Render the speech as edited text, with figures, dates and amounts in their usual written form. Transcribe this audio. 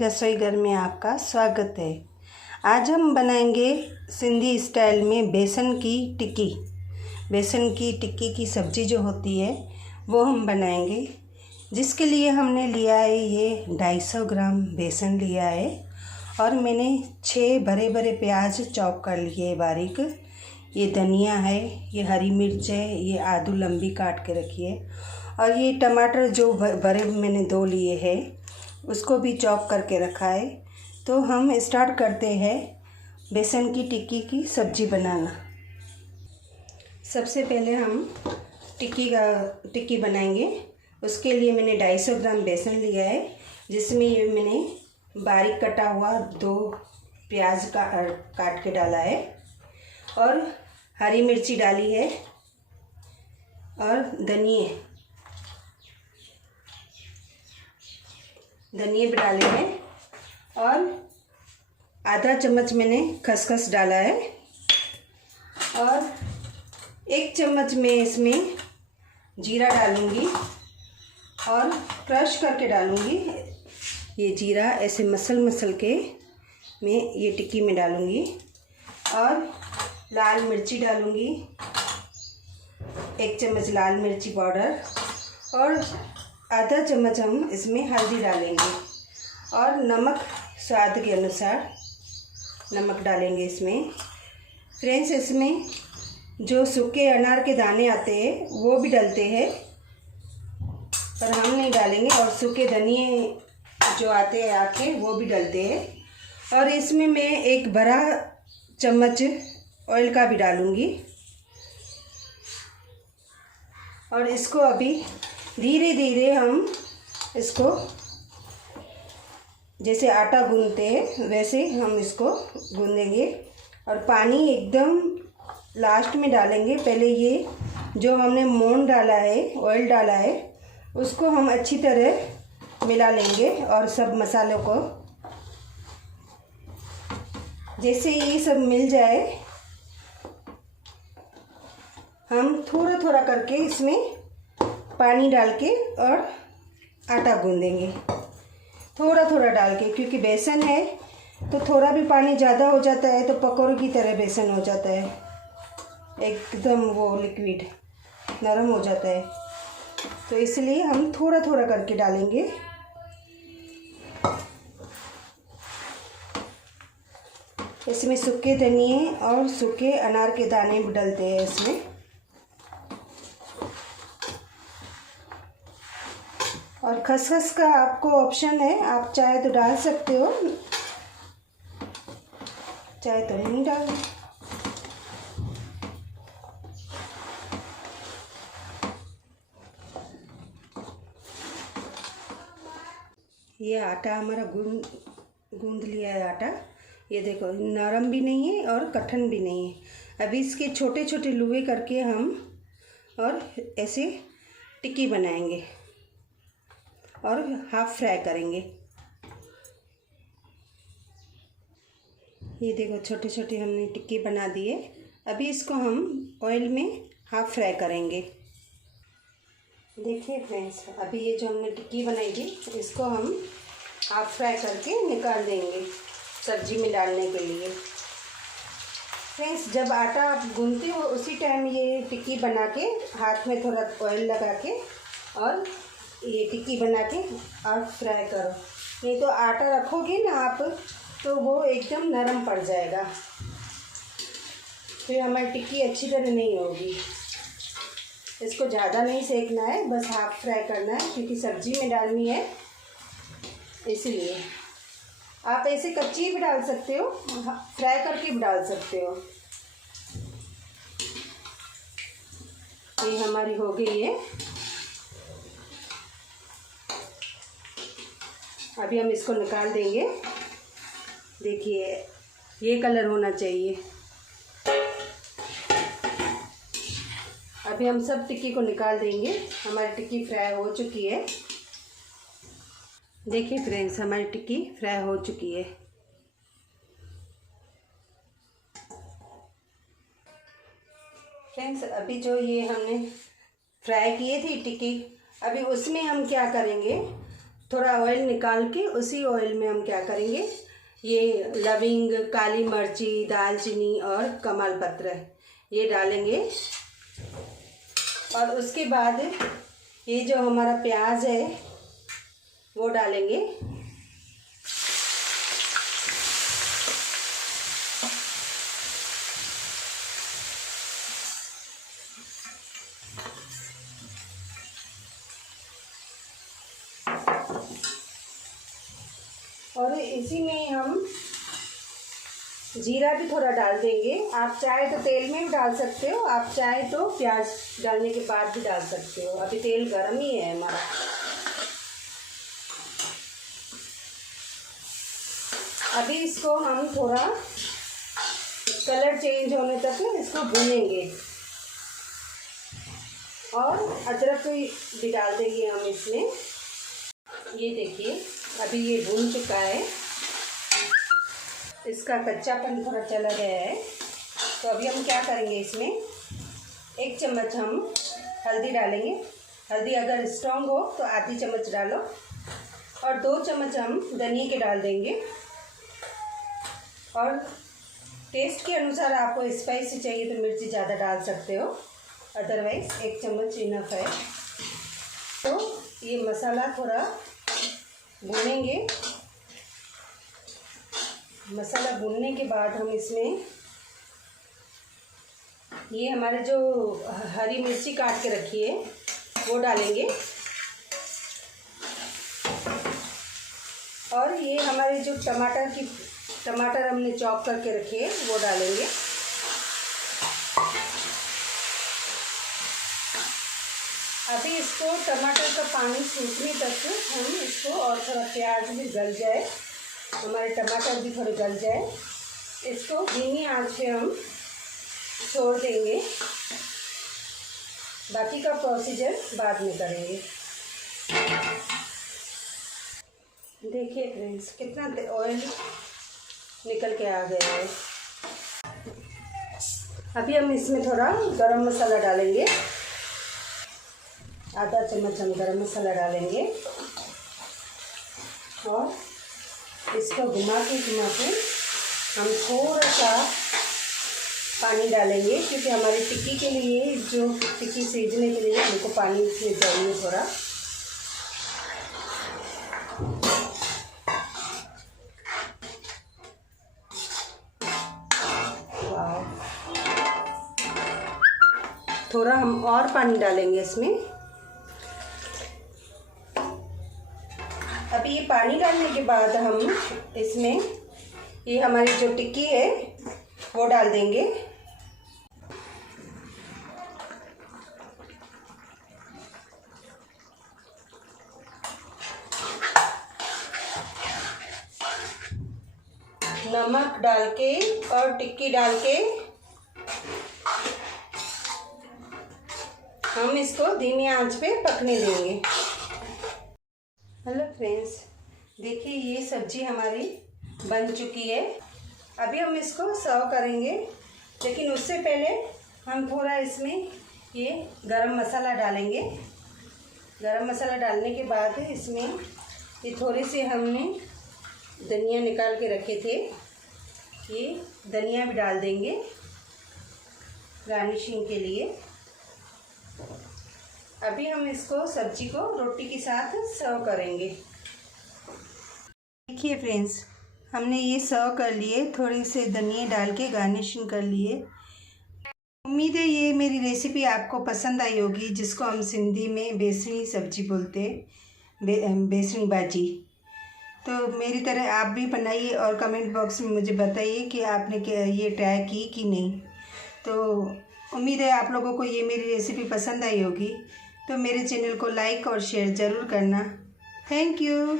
रसोई घर में आपका स्वागत है। आज हम बनाएंगे सिंधी स्टाइल में बेसन की टिक्की। बेसन की टिक्की की सब्ज़ी जो होती है वो हम बनाएंगे, जिसके लिए हमने लिया है ये 250 ग्राम बेसन लिया है और मैंने 6 बड़े बड़े प्याज चॉप कर लिए बारीक। ये धनिया है, ये हरी मिर्च है, ये आदू लंबी काट के रखी है और ये टमाटर जो बड़े मैंने 2 लिए हैं उसको भी चॉप करके रखा है। तो हम स्टार्ट करते हैं बेसन की टिक्की की सब्ज़ी बनाना। सबसे पहले हम टिक्की बनाएंगे। उसके लिए मैंने 250 ग्राम बेसन लिया है, जिसमें ये मैंने बारीक कटा हुआ 2 प्याज काट के डाला है और हरी मिर्ची डाली है और धनिए भी डाले हैं और आधा चम्मच मैंने खसखस डाला है और 1 चम्मच मैं इसमें जीरा डालूँगी और क्रश करके डालूँगी। ये जीरा ऐसे मसल के मैं ये टिक्की में डालूँगी और लाल मिर्ची डालूँगी, 1 चम्मच लाल मिर्ची पाउडर और आधा चम्मच हम इसमें हल्दी डालेंगे और नमक स्वाद के अनुसार नमक डालेंगे इसमें। फ्रेंड्स, इसमें जो सूखे अनार के दाने आते हैं वो भी डलते हैं, पर हम नहीं डालेंगे, और सूखे धनिए जो आते हैं आके वो भी डलते हैं। और इसमें मैं 1 बड़ा चम्मच ऑयल का भी डालूँगी और इसको अभी धीरे धीरे हम इसको जैसे आटा गूंदते हैं वैसे हम इसको गूंदेंगे और पानी एकदम लास्ट में डालेंगे। पहले ये जो हमने मोन डाला है, ऑयल डाला है, उसको हम अच्छी तरह मिला लेंगे और सब मसालों को जैसे ये सब मिल जाए हम थोड़ा थोड़ा करके इसमें पानी डाल के और आटा गूंदेंगे, थोड़ा थोड़ा डाल के, क्योंकि बेसन है तो थोड़ा भी पानी ज़्यादा हो जाता है तो पकौड़े की तरह बेसन हो जाता है, एकदम वो लिक्विड नरम हो जाता है। तो इसलिए हम थोड़ा थोड़ा करके डालेंगे। इसमें सूखे धनिए और सूखे अनार के दाने भी डलते हैं इसमें। और खसखस का आपको ऑप्शन है, आप चाहे तो डाल सकते हो, चाहे तो नहीं डाल। ये आटा हमारा गूंद लिया है आटा। ये देखो, नरम भी नहीं है और कठिन भी नहीं है। अभी इसके छोटे छोटे लुए करके हम और ऐसे टिक्की बनाएंगे और हाफ फ्राई करेंगे। ये देखो, छोटे छोटे हमने टिक्की बना दिए। अभी इसको हम ऑयल में हाफ फ्राई करेंगे। देखिए फ्रेंड्स, अभी ये जो हमने टिक्की बनाई थी इसको हम हाफ फ्राई करके निकाल देंगे सब्जी में डालने के लिए। फ्रेंड्स, जब आटा आप गूंथते हो उसी टाइम ये टिक्की बना के हाथ में थोड़ा ऑयल लगा के और ये टिक्की बना के और फ्राई करो, नहीं तो आटा रखोगे ना आप तो वो एकदम नरम पड़ जाएगा, फिर हमारी टिक्की अच्छी तरह नहीं होगी। इसको ज़्यादा नहीं सेकना है, बस हाफ फ्राई करना है, क्योंकि सब्जी में डालनी है, इसलिए। आप ऐसे कच्ची भी डाल सकते हो, फ्राई करके भी डाल सकते हो। ये हमारी हो गई है। अभी हम इसको निकाल देंगे। देखिए, ये कलर होना चाहिए। अभी हम सब टिक्की को निकाल देंगे। हमारी टिक्की फ्राई हो चुकी है। देखिए फ्रेंड्स, हमारी टिक्की फ्राई हो चुकी है। फ्रेंड्स, अभी जो ये हमने फ्राई किए थी टिक्की, अभी उसमें हम क्या करेंगे, थोड़ा ऑयल निकाल के उसी ऑयल में हम क्या करेंगे, ये लविंग, काली मिर्ची, दालचीनी और कमाल पत्र ये डालेंगे। और उसके बाद ये जो हमारा प्याज है वो डालेंगे। और इसी में हम जीरा भी थोड़ा डाल देंगे। आप चाहे तो तेल में भी डाल सकते हो, आप चाहे तो प्याज डालने के बाद भी डाल सकते हो। अभी तेल गर्म ही है हमारा। अभी इसको हम थोड़ा कलर चेंज होने तक इसको भूनेंगे। और अदरक भी डाल देंगे हम इसमें। ये देखिए अभी ये भून चुका है, इसका कच्चापन थोड़ा चला गया है। तो अभी हम क्या करेंगे, इसमें 1 चम्मच हम हल्दी डालेंगे। हल्दी अगर स्ट्रॉन्ग हो तो आधी चम्मच डालो। और 2 चम्मच हम धनिया के डाल देंगे। और टेस्ट के अनुसार आपको स्पाइसी चाहिए तो मिर्ची ज़्यादा डाल सकते हो, अदरवाइज़ 1 चम्मच इनफ है। तो ये मसाला थोड़ा भूनेंगे। मसाला भूनने के बाद हम इसमें ये हमारे जो हरी मिर्ची काट के रखी है वो डालेंगे। और ये हमारे जो टमाटर हमने चॉप करके रखे हैं वो डालेंगे। अभी इसको टमाटर का पानी सूखने तक हम इसको, और थोड़ा प्याज भी गल जाए, हमारे टमाटर भी थोड़े गल जाए, इसको धीमी आंच पे हम छोड़ देंगे। बाकी का प्रोसीजर बाद में करेंगे। देखिए फ्रेंड्स कितना ऑयल निकल के आ गया है। अभी हम इसमें थोड़ा गरम मसाला डालेंगे। आधा चम्मच हम गरम मसाला डालेंगे। और इसको घुमा के हम थोड़ा सा पानी डालेंगे, क्योंकि हमारी टिक्की के लिए, जो टिक्की सीजने के लिए हमको पानी इसमें चाहिए थोड़ा। थोड़ा हम और पानी डालेंगे इसमें। अभी ये पानी डालने के बाद हम इसमें ये हमारी जो टिक्की है वो डाल देंगे। नमक डाल के और टिक्की डाल के हम इसको धीमी आंच पे पकने देंगे। हेलो फ्रेंड्स, देखिए ये सब्जी हमारी बन चुकी है। अभी हम इसको सर्व करेंगे, लेकिन उससे पहले हम थोड़ा इसमें ये गरम मसाला डालेंगे। गरम मसाला डालने के बाद इसमें ये थोड़ी सी हमने धनिया निकाल के रखे थे, ये धनिया भी डाल देंगे गार्निशिंग के लिए। अभी हम इसको सब्जी को रोटी के साथ सर्व करेंगे। देखिए फ्रेंड्स, हमने ये सर्व कर लिए, थोड़ी से धनिया डाल के गार्निशिंग कर लिए। उम्मीद है ये मेरी रेसिपी आपको पसंद आई होगी, जिसको हम सिंधी में बेसणी सब्जी बोलते हैं, बेसणी भाजी। तो मेरी तरह आप भी बनाइए और कमेंट बॉक्स में मुझे बताइए कि आपने ये ट्राई की कि नहीं। तो उम्मीद है आप लोगों को ये मेरी रेसिपी पसंद आई होगी। तो मेरे चैनल को लाइक और शेयर ज़रूर करना। Thank you.